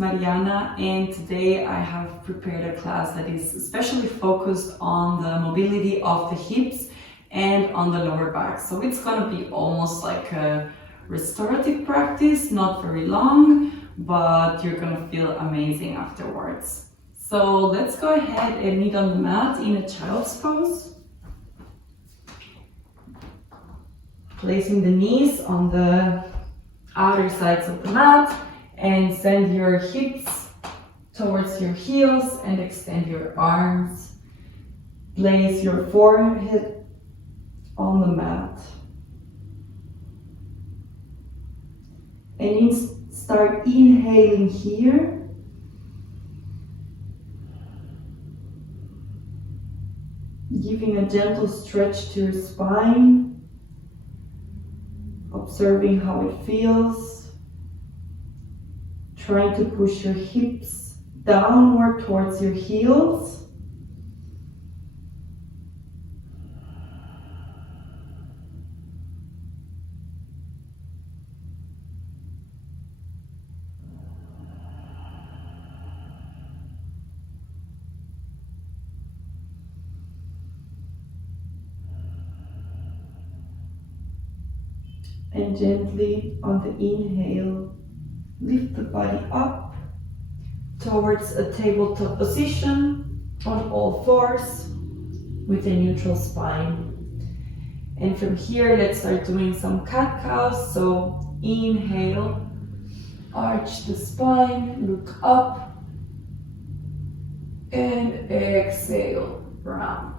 Mariana, and today I have prepared a class that is especially focused on the mobility of the hips and on the lower back. So it's gonna be almost like a restorative practice, not very long, but you're gonna feel amazing afterwards. So let's go ahead and kneel on the mat in a child's pose. Placing the knees on the outer sides of the mat and send your hips towards your heels and extend your arms. Place your forehead on the mat. And start inhaling here. Giving a gentle stretch to your spine. Observing how it feels. Trying to push your hips downward towards your heels. And gently on the inhale, lift the body up towards a tabletop position on all fours with a neutral spine. And from here, let's start doing some cat-cows. So inhale, arch the spine, look up, and exhale, round.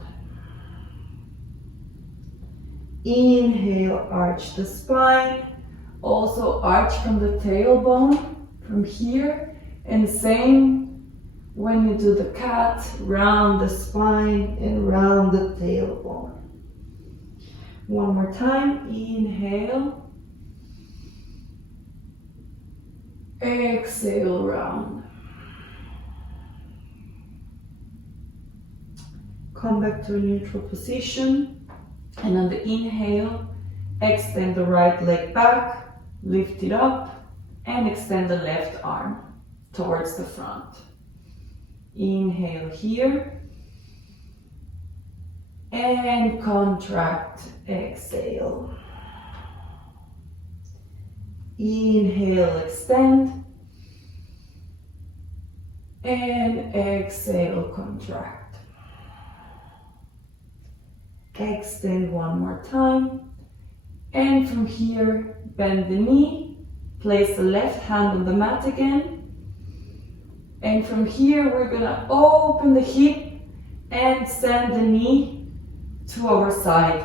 Inhale, arch the spine. Also arch from the tailbone, from here. And same when you do the cat, round the spine and round the tailbone. One more time, inhale. Exhale, round. Come back to a neutral position. And on the inhale, extend the right leg back, lift it up, and extend the left arm towards the front. Inhale here, and contract, exhale. Inhale, extend, and exhale, contract. Extend one more time, and from here, bend the knee, place the left hand on the mat again, and from here we're gonna open the hip and send the knee to our side.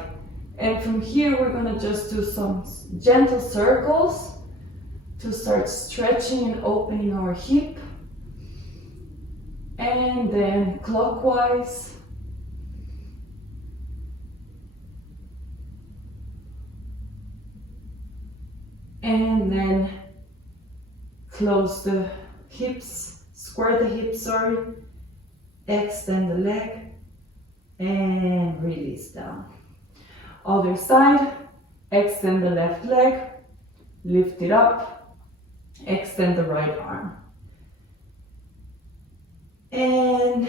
And from here we're gonna just do some gentle circles to start stretching and opening our hip, and then clockwise. And then close the hips, square the hips, sorry. Extend the leg and release down. Other side, extend the left leg, lift it up, extend the right arm. And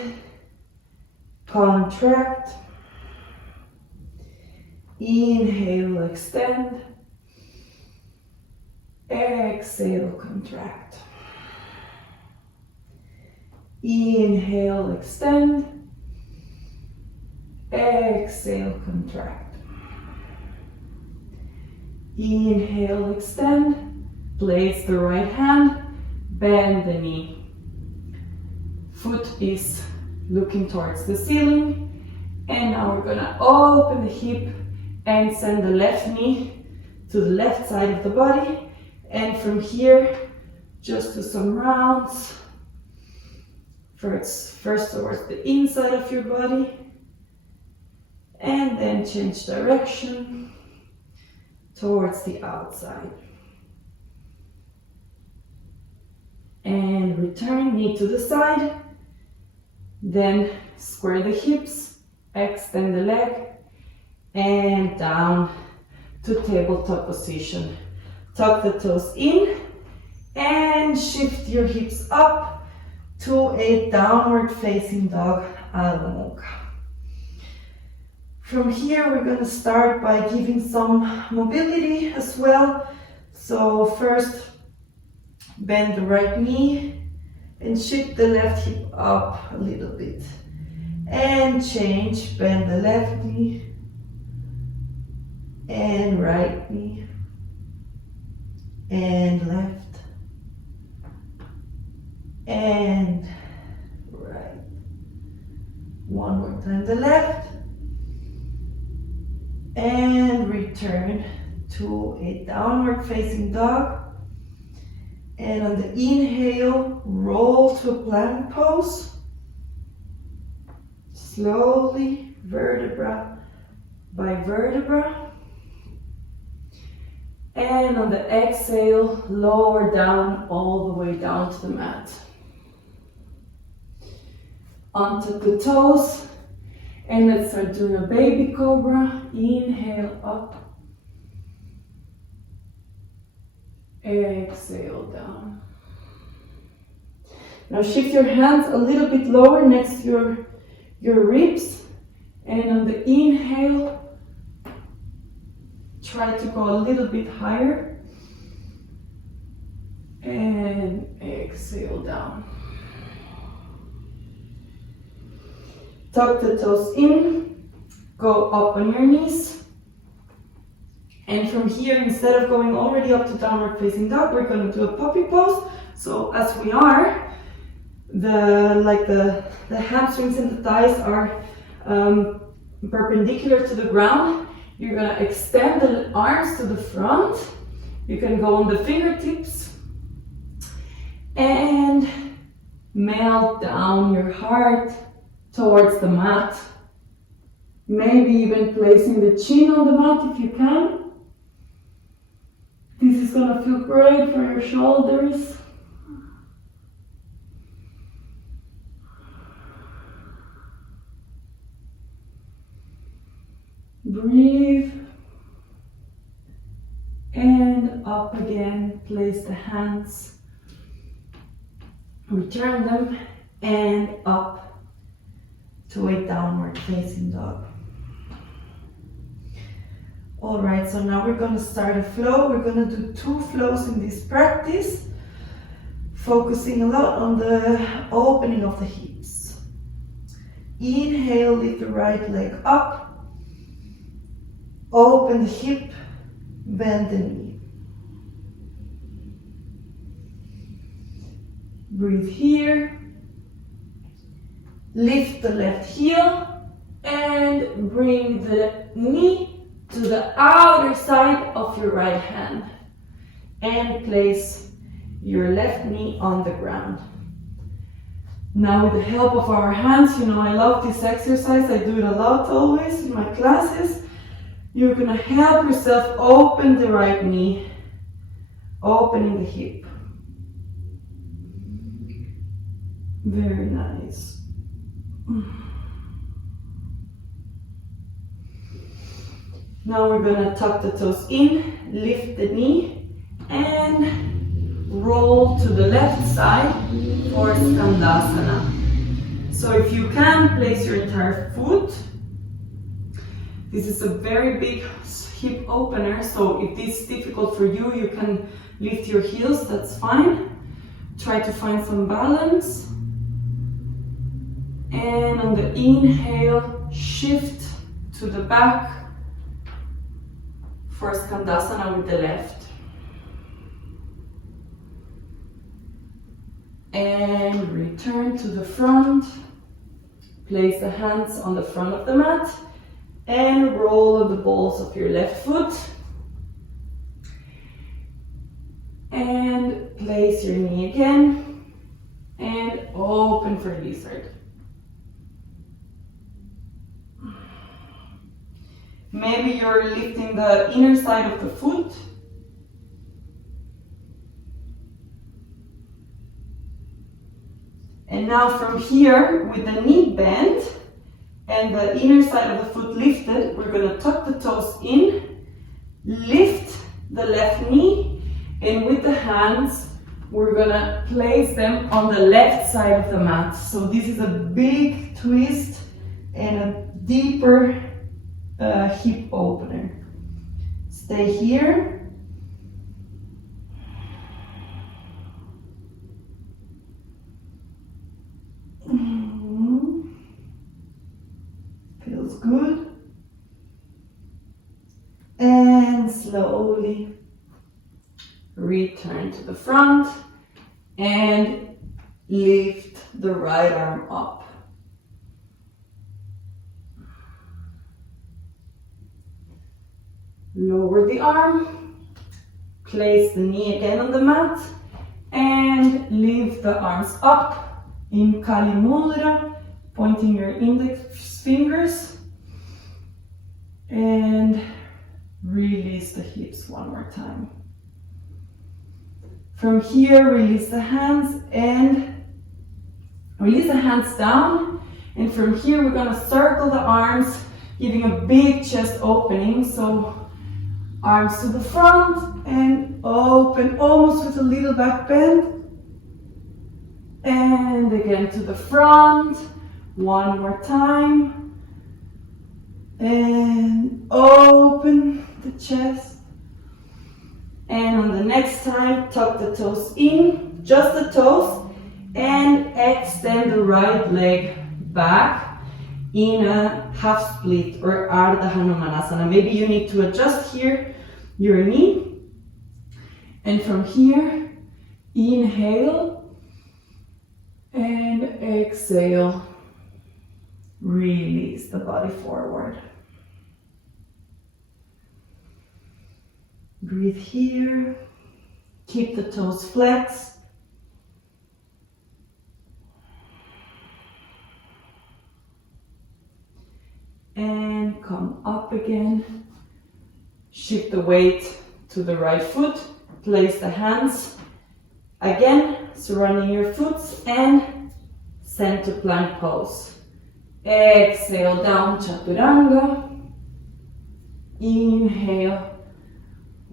contract. Inhale, extend. Exhale, contract. Inhale, extend. Exhale, contract. Inhale, extend. Place the right hand, bend the knee. Foot is looking towards the ceiling. And now we're gonna open the hip and send the left knee to the left side of the body. And from here, just do some rounds. First towards the inside of your body. And then change direction towards the outside. And return, knee to the side. Then square the hips, extend the leg, and down to tabletop position. Tuck the toes in And shift your hips up to a downward facing dog, Adho Mukha. From here, we're going to start by giving some mobility as well. So first, bend the right knee and shift the left hip up a little bit. And change, bend the left knee and right knee and left and right. One more time, the left. And return to a downward facing dog. And on the inhale, roll to a plank pose. Slowly, vertebra by vertebra. And on the exhale, lower down all the way down to the mat. Onto the toes. And let's start doing a baby cobra. Inhale up. Exhale down. Now shift your hands a little bit lower next to your ribs. And on the inhale, try to go a little bit higher. And exhale down. Tuck the toes in, go up on your knees. And from here, instead of going already up to downward facing dog, we're going to do a puppy pose. So as we are, the hamstrings and the thighs are perpendicular to the ground. You're going to extend the arms to the front. You can go on the fingertips and melt down your heart towards the mat. Maybe even placing the chin on the mat if you can. This is going to feel great for your shoulders. Breathe. And up again. Place the hands. Return them and up to a downward facing dog. All right, so now we're going to start a flow. We're going to do 2 flows in this practice, focusing a lot on the opening of the hips. Inhale, lift the right leg up, open the hip, bend the knee. Breathe here. Lift the left heel and bring the knee to the outer side of your right hand and place your left knee on the ground. Now with the help of our hands, I love this exercise. I do it a lot always in my classes. You're going to help yourself open the right knee, opening the hip. Very nice. Now we're going to tuck the toes in, lift the knee, and roll to the left side for Skandasana. So if you can, place your entire foot. This is a very big hip opener, so if this is difficult for you, you can lift your heels, that's fine. Try to find some balance. And on the inhale, shift to the back for Skandasana with the left. And return to the front. Place the hands on the front of the mat and roll on the balls of your left foot. And place your knee again and open for lizard. Maybe you're lifting the inner side of the foot. And now from here, with the knee bent and the inner side of the foot lifted, we're going to tuck the toes in, lift the left knee, and with the hands, we're gonna place them on the left side of the mat. So this is a big twist and a deeper hip opener. Stay here. Feels good. And slowly return to the front and lift the right arm up. Lower the arm, place the knee again on the mat, and lift the arms up in Kali Mudra, pointing your index fingers, and release the hips one more time. From here, release the hands and release the hands down. And from here, we're gonna circle the arms, giving a big chest opening. So arms to the front and open, almost with a little back bend. And again to the front, one more time. And open the chest. And on the next time, tuck the toes in, just the toes, and extend the right leg back in a half split or Ardha Hanumanasana. Maybe you need to adjust here your knee. And from here, inhale and exhale. Release the body forward. Breathe here. Keep the toes flexed. And come up again. Shift the weight to the right foot. Place the hands again, surrounding your foot, and send to plank pose. Exhale, down chaturanga. Inhale,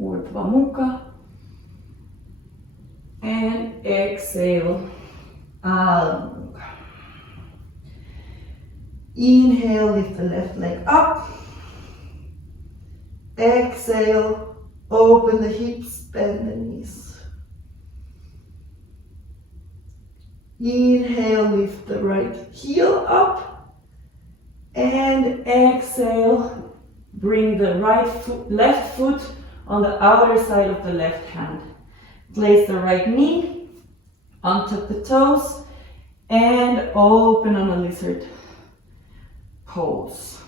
Urdhva Mukha. And exhale, Adho Mukha. Inhale, lift the left leg up. Exhale, open the hips, bend the knees. Inhale, lift the right heel up. And exhale, bring the left foot on the outer side of the left hand. Place the right knee, untuck the toes, and open on a lizard pose.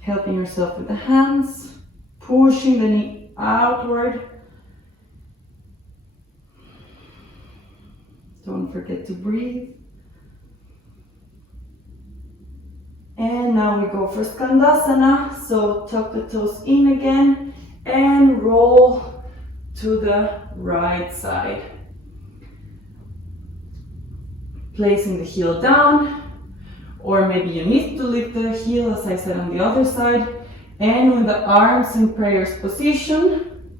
Helping yourself with the hands, pushing the knee outward. Don't forget to breathe. And now we go for Skandasana. So tuck the toes in again and roll to the right side. Placing the heel down, or maybe you need to lift the heel, as I said, on the other side. And with the arms in prayer's position.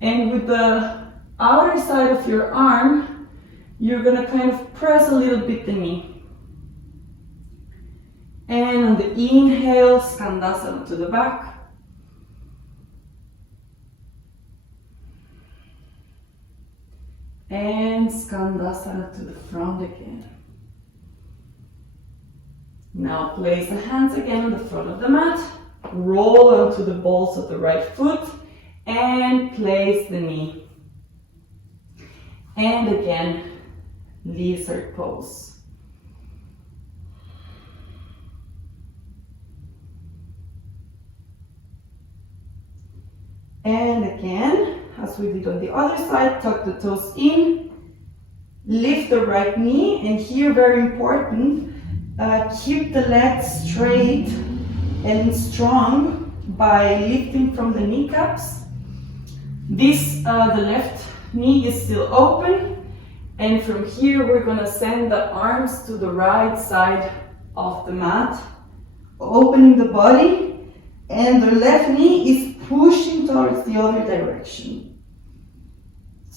And with the outer side of your arm, you're gonna kind of press a little bit the knee. And on the inhale, Skandasana to the back. And Skandasana to the front again. Now place the hands again on the front of the mat. Roll onto the balls of the right foot and place the knee. And again, lizard pose. And again, as we did on the other side, tuck the toes in, lift the right knee, and here very important, keep the legs straight and strong by lifting from the kneecaps. The left knee is still open, and from here we're gonna send the arms to the right side of the mat, opening the body, and the left knee is pushing towards the other direction.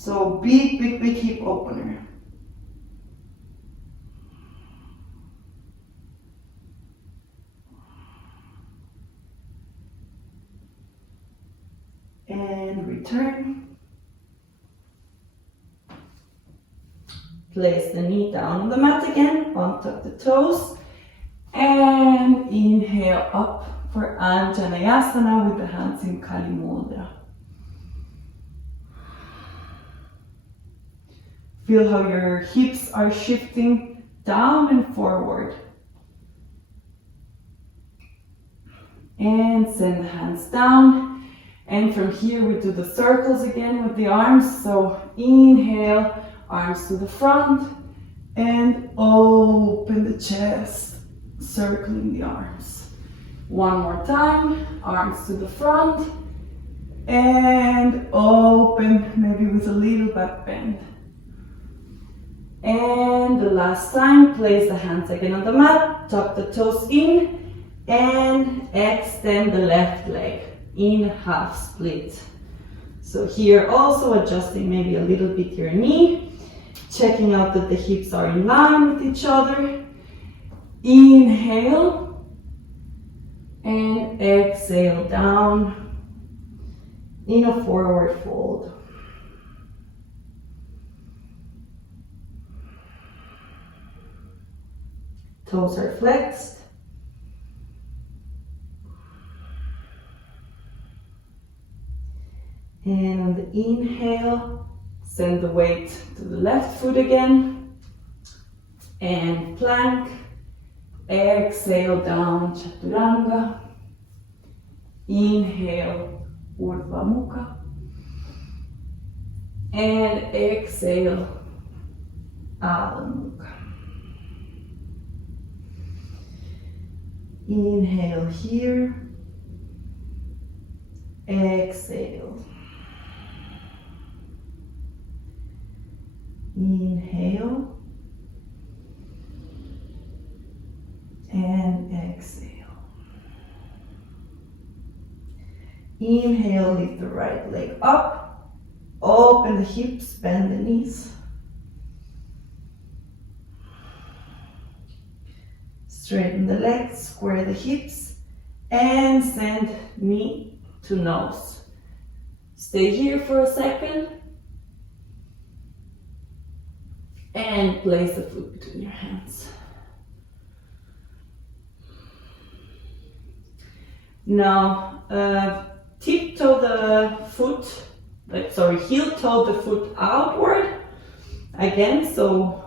So big, big, big hip opener. And return. Place the knee down on the mat again, untuck the toes, and inhale up for Anjaneyasana with the hands in Kali Mudra. Feel how your hips are shifting down and forward. And send the hands down. And from here we do the circles again with the arms. So inhale, arms to the front, and open the chest, circling the arms. One more time, arms to the front, and open, maybe with a little back bend. And the last time, place the hands again on the mat, tuck the toes in, and extend the left leg in half split. So here also adjusting maybe a little bit your knee, checking out that the hips are in line with each other. Inhale, and exhale down in a forward fold. Toes are flexed. And on the inhale, send the weight to the left foot again. And plank. Exhale down, Chaturanga. Inhale, Urdhva Mukha. And exhale, Adho Mukha. Inhale here. Exhale. Inhale. And exhale. Inhale, lift the right leg up. Open the hips, bend the knees. Straighten the legs, square the hips, and send knee to nose. Stay here for a second. And place the foot between your hands. Now, tiptoe the foot, heel toe the foot outward again, so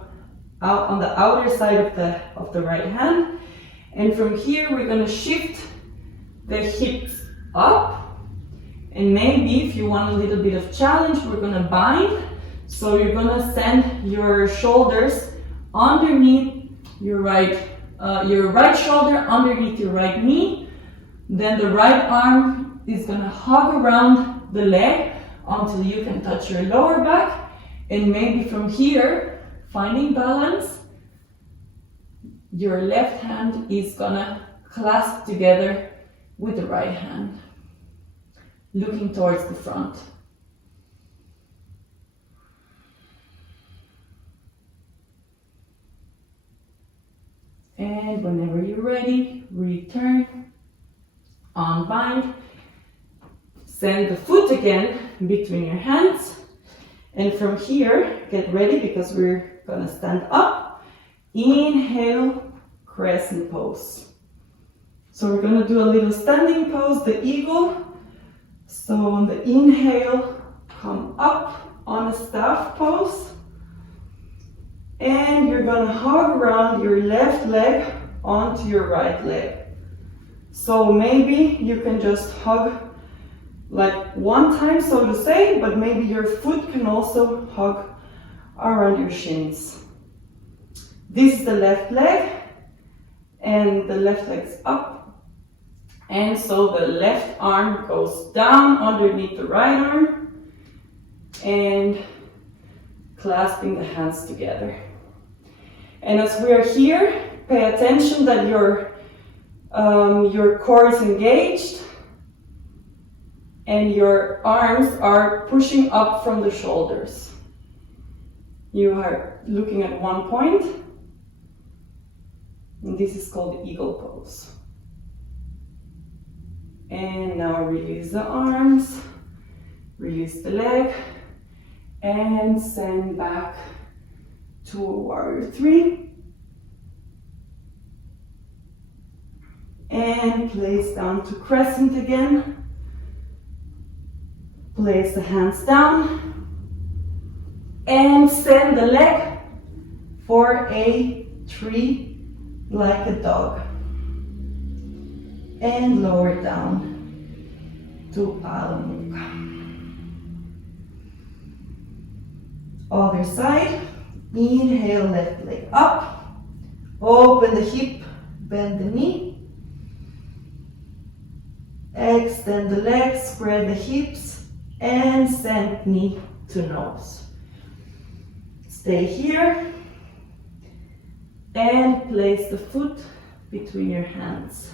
out on the outer side of the right hand. And from here, we're going to shift the hips up. And maybe if you want a little bit of challenge, we're going to bind. So you're going to send your shoulders underneath your right shoulder, underneath your right knee. Then the right arm is going to hug around the leg until you can touch your lower back. And maybe from here, finding balance, your left hand is going to clasp together with the right hand, looking towards the front. And whenever you're ready, return, unbind, send the foot again between your hands, and from here, get ready because we're gonna stand up. Inhale, crescent pose. So we're gonna do a little standing pose, the eagle. So on the inhale, come up on a staff pose. And you're gonna hug around your left leg onto your right leg. So maybe you can just hug like one time, so to say, but maybe your foot can also hug around your shins. This is the left leg, and the left leg's up. And so the left arm goes down underneath the right arm and clasping the hands together. And as we are here, pay attention that your core is engaged, and your arms are pushing up from the shoulders. You are looking at one point, and this is called the eagle pose. And now release the arms, release the leg, and send back to a warrior three. And place down to crescent again. Place the hands down. And send the leg for a tree like a dog. And lower down to Adho Mukha. Other side. Inhale, left leg up. Open the hip, bend the knee. Extend the legs, spread the hips, and send knee to nose. Stay here. And place the foot between your hands.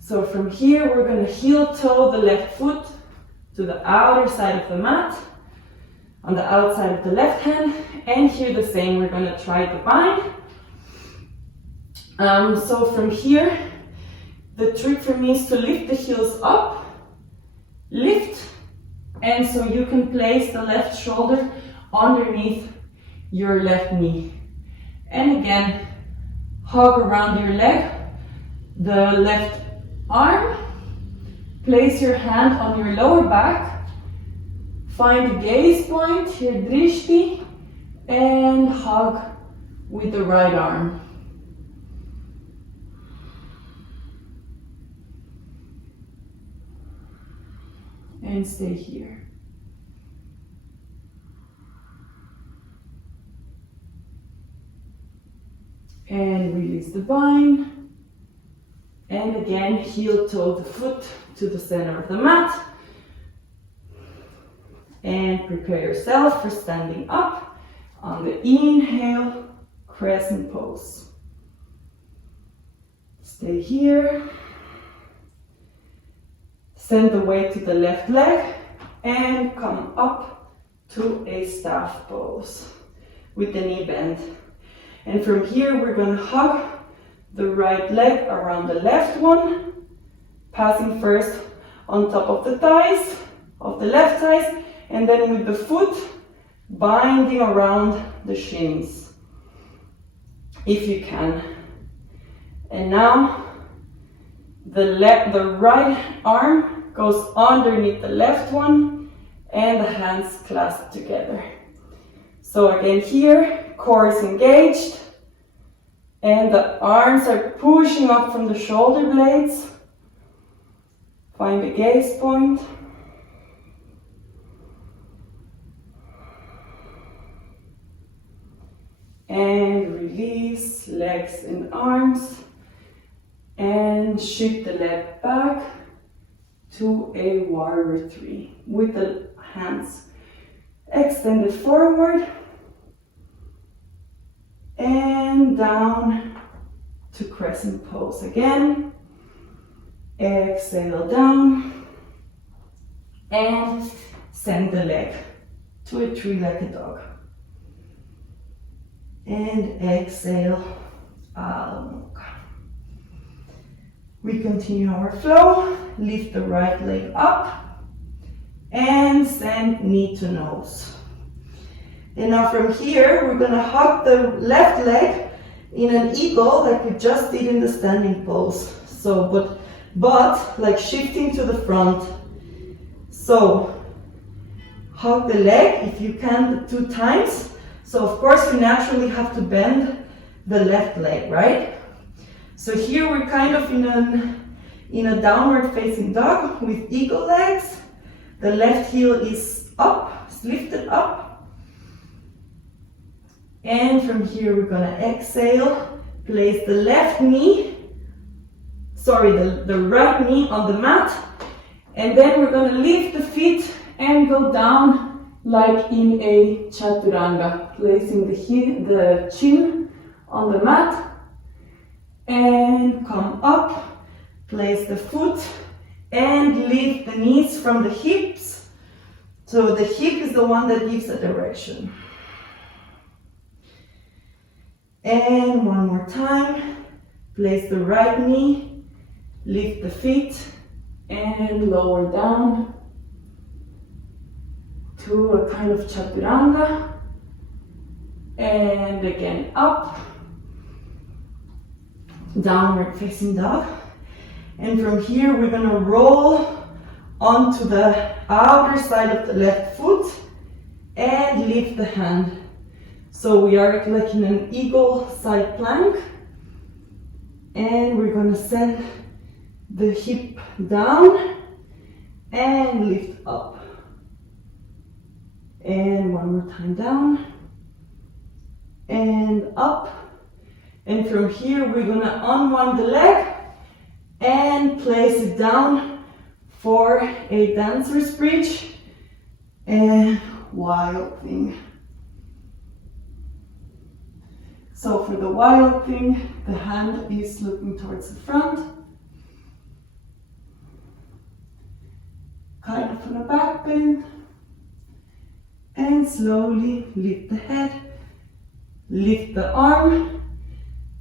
So from here, we're going to heel toe the left foot to the outer side of the mat, on the outside of the left hand, and here the same, we're going to try the bind. So from here, the trick for me is to lift the heels up, lift, and so you can place the left shoulder underneath your left knee. And again, hug around your leg, the left arm, place your hand on your lower back, find the gaze point, your drishti, and hug with the right arm. And stay here. And release the bind. And again, heel toe the foot to the center of the mat. And prepare yourself for standing up on the inhale, crescent pose. Stay here. Send the weight to the left leg and come up to a staff pose with the knee bend. And from here, we're going to hug the right leg around the left one, passing first on top of the thighs, of the left thighs, and then with the foot binding around the shins, if you can. And now the right arm goes underneath the left one, and the hands clasped together. So again here, core is engaged, and the arms are pushing up from the shoulder blades. Find the gaze point. And release legs and arms. And shift the leg back to a warrior three with the hands extended forward. And down to crescent pose again. Exhale down. And send the leg to a tree like a dog. And exhale. Adho Mukha. We continue our flow. Lift the right leg up. And send knee to nose. And now from here, we're going to hug the left leg in an eagle like we just did in the standing pose. So, but like shifting to the front. So, hug the leg if you can 2 times. So of course you naturally have to bend the left leg, right? So here we're kind of in a downward facing dog with eagle legs. The left heel is up, it's lifted up. And from here we're gonna exhale, place the left knee, the right knee on the mat, and then we're gonna lift the feet and go down like in a chaturanga, placing the chin on the mat, and come up, place the foot and lift the knees from the hips. So the hip is the one that gives the direction. And one more time, place the right knee, lift the feet, and lower down to a kind of chaturanga. And again up, downward facing dog. And from here we're gonna roll onto the outer side of the left foot and lift the hand. So we are like in an eagle side plank, and we're gonna send the hip down and lift up. And one more time down and up. And from here we're gonna unwind the leg and place it down for a dancer's bridge and wild thing. So for the wild thing, the hand is looking towards the front, kind of on a back bend, and slowly lift the head, lift the arm,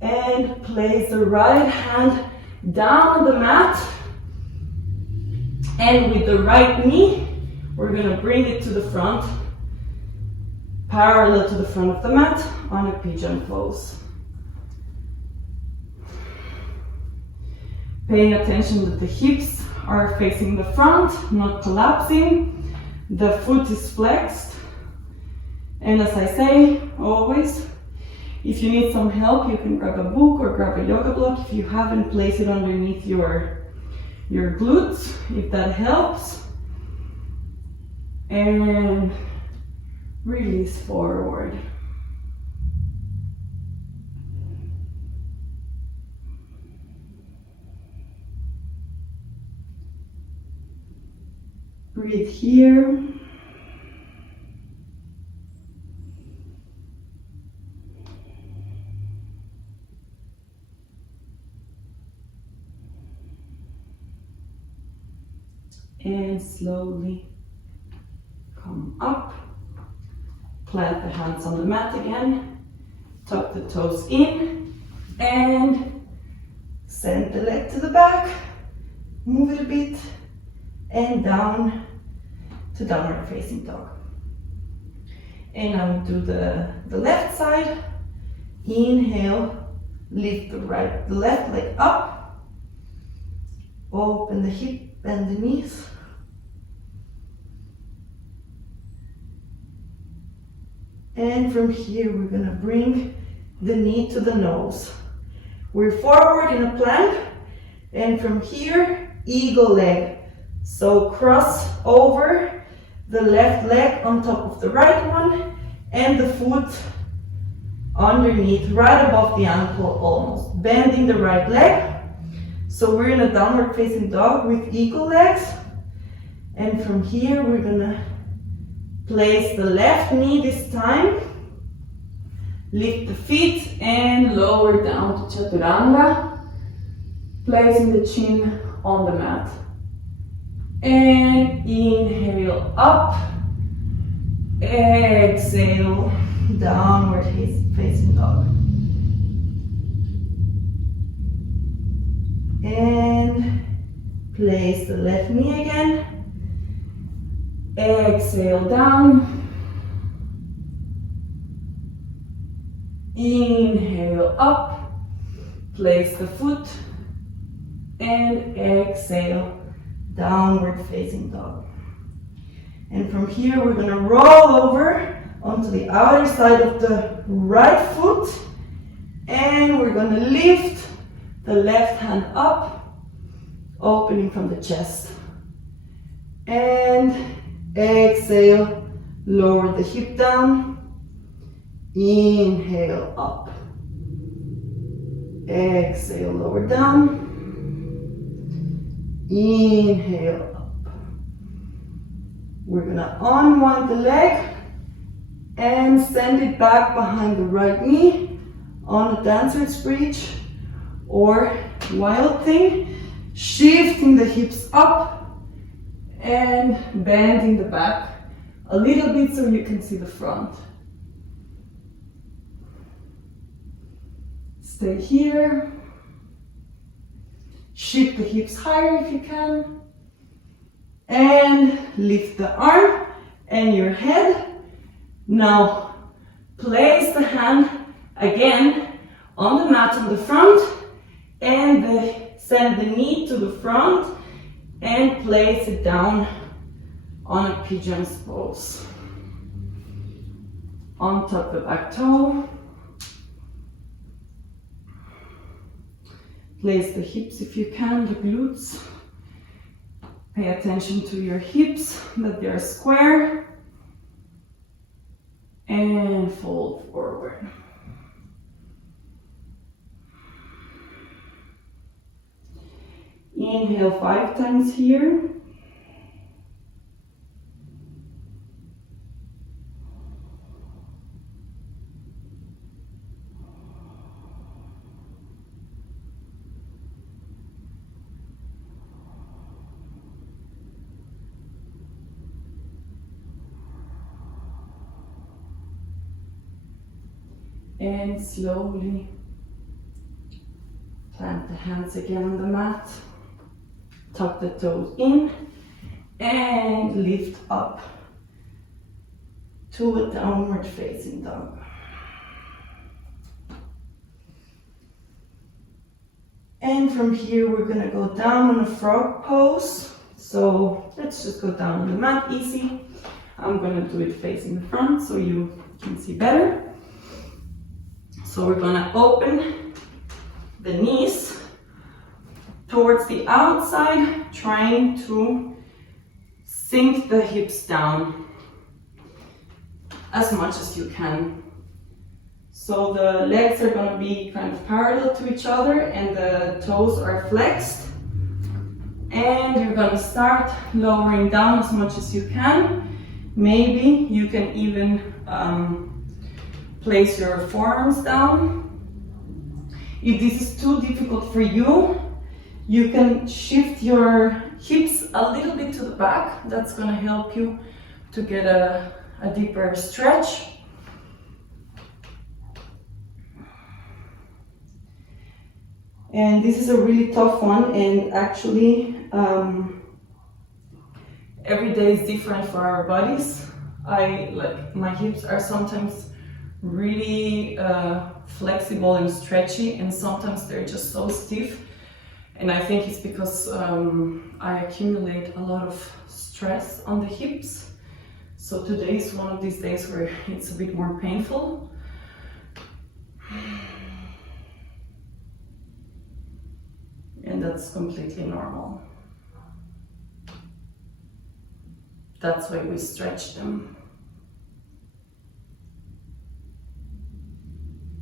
and place the right hand down on the mat. And with the right knee, we're gonna bring it to the front, parallel to the front of the mat on a pigeon pose. Paying attention that the hips are facing the front, not collapsing. The foot is flexed. And as I say, always, if you need some help, you can grab a book or grab a yoga block. If you haven't, place it underneath your glutes, if that helps. And release forward. Breathe here. And slowly come up. Plant the hands on the mat again. Tuck the toes in and send the leg to the back. Move it a bit and down to downward facing dog. And now do the left side. Inhale, lift the left leg up. Open the hip, bend the knees. And from here, we're gonna bring the knee to the nose. We're forward in a plank, and from here, eagle leg. So cross over the left leg on top of the right one, and the foot underneath, right above the ankle almost. Bending the right leg. So we're in a downward facing dog with eagle legs. And from here, we're gonna place the left knee this time. Lift the feet and lower down to chaturanga. Placing the chin on the mat. And inhale up. Exhale, downward facing dog. And place the left knee again. Exhale down. Inhale up. Place the foot. And exhale, downward facing dog. And from here we're going to roll over onto the outer side of the right foot. And we're going to lift the left hand up, opening from the chest. And exhale, lower the hip down. Inhale up. Exhale, lower down. Inhale up. We're gonna unwind the leg and send it back behind the right knee on a dancer's bridge or wild thing. Shifting the hips up and bending the back a little bit so you can see the front. Stay here. Shift the hips higher if you can. And lift the arm and your head. Now place the hand again on the mat on the front and send the knee to the front and place it down on a pigeon's pose. On top the back toe. Place the hips if you can, the glutes. Pay attention to your hips, that they are square. And fold forward. Inhale 5 times here. And slowly plant the hands again on the mat. Tuck the toes in and lift up to a downward facing dog. And from here we're gonna go down on a frog pose. So let's just go down on the mat, easy. I'm gonna do it facing the front so you can see better. So we're gonna open the knees towards the outside, trying to sink the hips down as much as you can. So the legs are gonna be kind of parallel to each other and the toes are flexed. And you're gonna start lowering down as much as you can. Maybe you can even place your forearms down. If this is too difficult for you, you can shift your hips a little bit to the back. That's going to help you to get a deeper stretch. And this is a really tough one, and actually every day is different for our bodies. My hips are sometimes really flexible and stretchy, and sometimes they're just so stiff, and I think it's because I accumulate a lot of stress on the hips. So today is one of these days where it's a bit more painful. And that's completely normal. That's why we stretch them.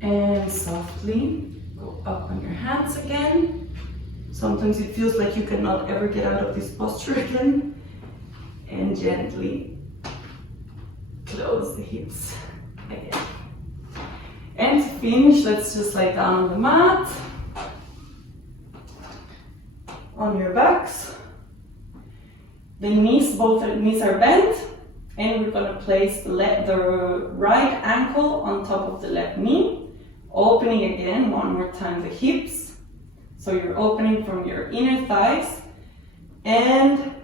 And softly go up on your hands again. Sometimes it feels like you cannot ever get out of this posture again. And gently close the hips again. And to finish, let's just lie down on the mat, on your backs. The knees, both the knees are bent, and we're going to place the right ankle on top of the left knee. Opening again, one more time, the hips. So you're opening from your inner thighs, and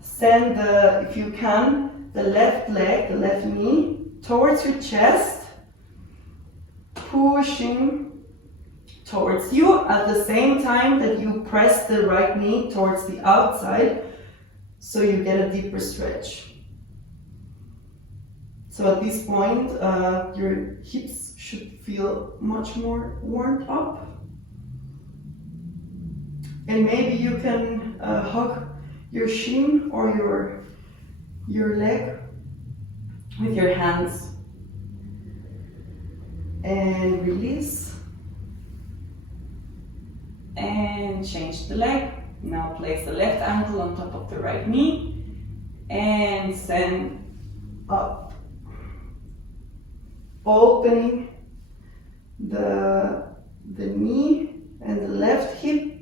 send if you can, the left leg, the left knee towards your chest, pushing towards you at the same time that you press the right knee towards the outside, so you get a deeper stretch. So at this point, your hips should feel much more warmed up. And maybe you can hug your shin or your leg with your hands. And release. And change the leg. Now place the left ankle on top of the right knee and send up. Opening the knee and the left hip.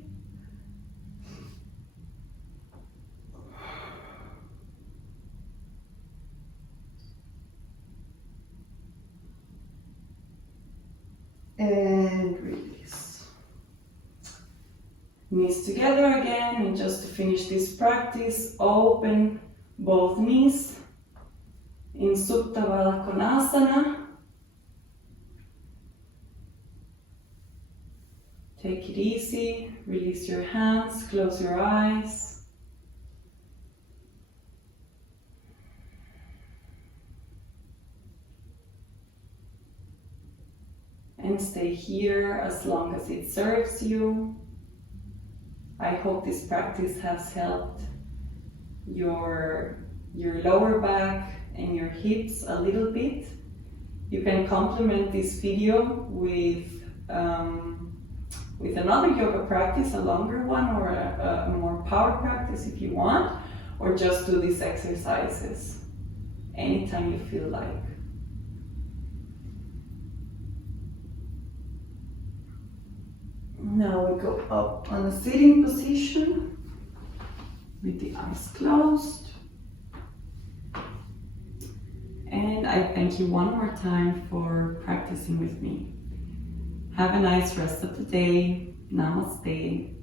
Knees together again, and just to finish this practice, open both knees in Supta Baddha Konasana. Take it easy, release your hands, close your eyes. And stay here as long as it serves you. I hope this practice has helped your lower back and your hips a little bit. You can complement this video with another yoga practice, a longer one or a more power practice if you want, or just do these exercises anytime you feel like. Now we go up on a sitting position with the eyes closed. And I thank you one more time for practicing with me. Have a nice rest of the day. Namaste.